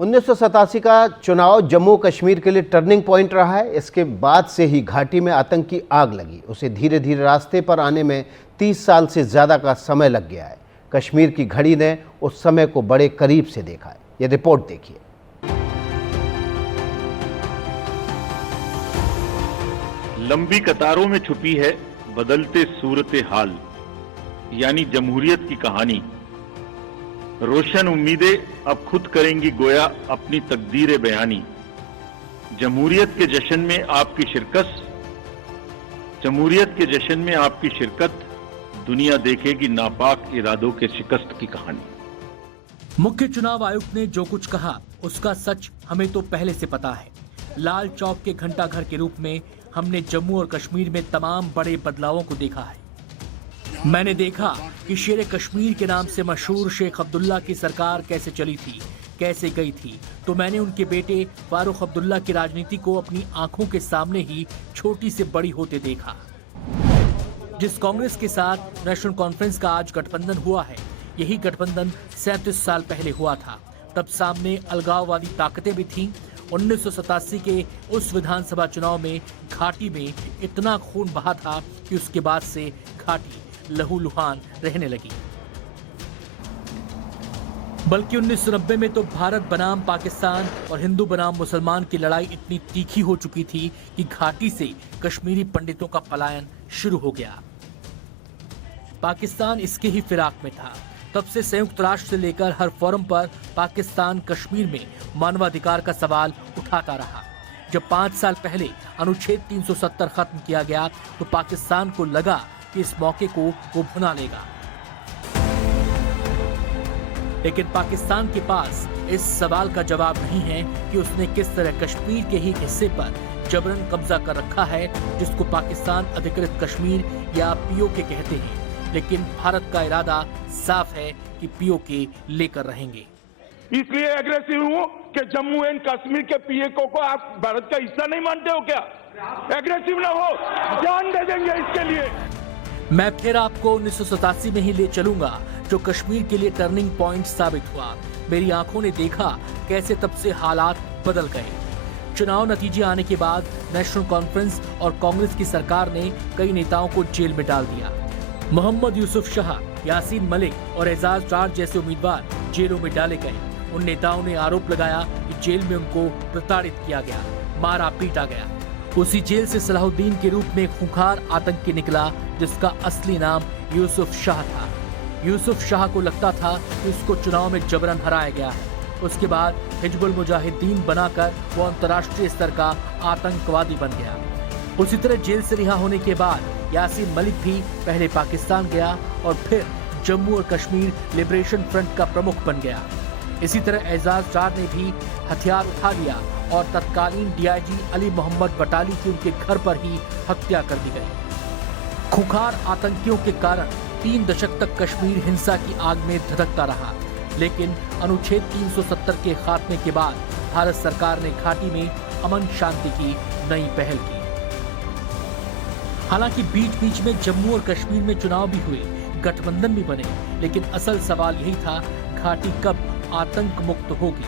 1987 का चुनाव जम्मू कश्मीर के लिए टर्निंग पॉइंट रहा है। इसके बाद से ही घाटी में आतंक की आग लगी। उसे धीरे धीरे रास्ते पर आने में 30 साल से ज़्यादा का समय लग गया है। कश्मीर की घड़ी ने उस समय को बड़े करीब से देखा है। ये रिपोर्ट देखिए। लंबी कतारों में छुपी है बदलते सूरत हाल, यानी जमहूरियत की कहानी। रोशन उम्मीदें अब खुद करेंगी गोया अपनी तकदीर बयानी। जमहूरियत के जश्न में आपकी शिरकत, जमहूरियत के जश्न में आपकी शिरकत, दुनिया देखेगी नापाक इरादों के शिकस्त की कहानी। मुख्य चुनाव आयुक्त ने जो कुछ कहा उसका सच हमें तो पहले से पता है। लाल चौक के घंटाघर के रूप में हमने जम्मू और कश्मीर में तमाम बड़े बदलावों को देखा है। मैंने देखा कि शेर कश्मीर के नाम से मशहूर शेख अब्दुल्ला की सरकार कैसे चली थी, कैसे गई थी। तो मैंने उनके बेटे फारूक अब्दुल्ला की राजनीति को अपनी आंखों के सामने ही छोटी से बड़ी होते देखा। जिस कांग्रेस के साथ नेशनल कॉन्फ्रेंस का आज गठबंधन हुआ है, यही गठबंधन 37 साल पहले हुआ था। तब सामने अलगाववादी ताकतें भी थीं। 1987 के उस विधानसभा चुनाव में घाटी में इतना खून बहा था कि उसके बाद से घाटी लहूलुहान रहने लगी। बल्कि 1990 में तो भारत बनाम पाकिस्तान और हिंदू बनाम मुसलमान की लड़ाई इतनी तीखी हो चुकी थी कि घाटी से कश्मीरी पंडितों का पलायन शुरू हो गया। पाकिस्तान इसके ही फिराक में था। तब से संयुक्त राष्ट्र से लेकर हर फोरम पर पाकिस्तान कश्मीर में मानवाधिकार का सवाल उठाता रहा। जब 5 साल पहले अनुच्छेद 370 खत्म किया गया तो पाकिस्तान को लगा कि इस मौके को वो भुना लेगा। लेकिन पाकिस्तान के पास इस सवाल का जवाब नहीं है कि उसने किस तरह कश्मीर के ही हिस्से पर जबरन कब्जा कर रखा है, जिसको पाकिस्तान अधिकृत कश्मीर या पीओके कहते हैं। लेकिन भारत का इरादा साफ है कि पीओके लेकर रहेंगे। इसलिए एग्रेसिव हूं कि जम्मू एंड कश्मीर के पीओके को आप भारत का हिस्सा नहीं मानते हो क्या? एग्रेसिव ना हो, जान दे देंगे इसके लिए। मैं फिर आपको 1987 में ही ले चलूंगा, जो कश्मीर के लिए टर्निंग पॉइंट साबित हुआ। मेरी आंखों ने देखा कैसे तब से हालात बदल गए। चुनाव नतीजे आने के बाद नेशनल कॉन्फ्रेंस और कांग्रेस की सरकार ने कई नेताओं को जेल में डाल दिया। मोहम्मद यूसुफ शाह, यासीन मलिक और एजाज डार जैसे उम्मीदवार जेलों में डाले गए। उन नेताओं ने आरोप लगाया कि जेल में उनको प्रताड़ित किया गया, मारा पीटा गया। उसी जेल से सलाहुद्दीन के रूप में खूंखार आतंकी निकला, जिसका असली नाम यूसुफ शाह था। यूसुफ शाह को लगता था कि उसको चुनाव में जबरन हराया गया है। उसके बाद हिजबुल मुजाहिदीन बनाकर वो अंतर्राष्ट्रीय स्तर का आतंकवादी बन गया। उसी तरह जेल से रिहा होने के बाद यासीन मलिक भी पहले पाकिस्तान गया और फिर जम्मू और कश्मीर लिबरेशन फ्रंट का प्रमुख बन गया। इसी तरह एजाज डार ने भी हथियार उठा लिया और तत्कालीन डीआईजी अली मोहम्मद बटाली की उनके घर पर ही हत्या कर दी गई। खूंखार आतंकियों के कारण 3 दशक तक कश्मीर हिंसा की आग में धधकता रहा। लेकिन अनुच्छेद 370 के खात्मे के बाद भारत सरकार ने घाटी में अमन शांति की नई पहल की। हालांकि बीच बीच में जम्मू और कश्मीर में चुनाव भी हुए, गठबंधन भी बने, लेकिन असल सवाल यही था, घाटी कब आतंक मुक्त होगी।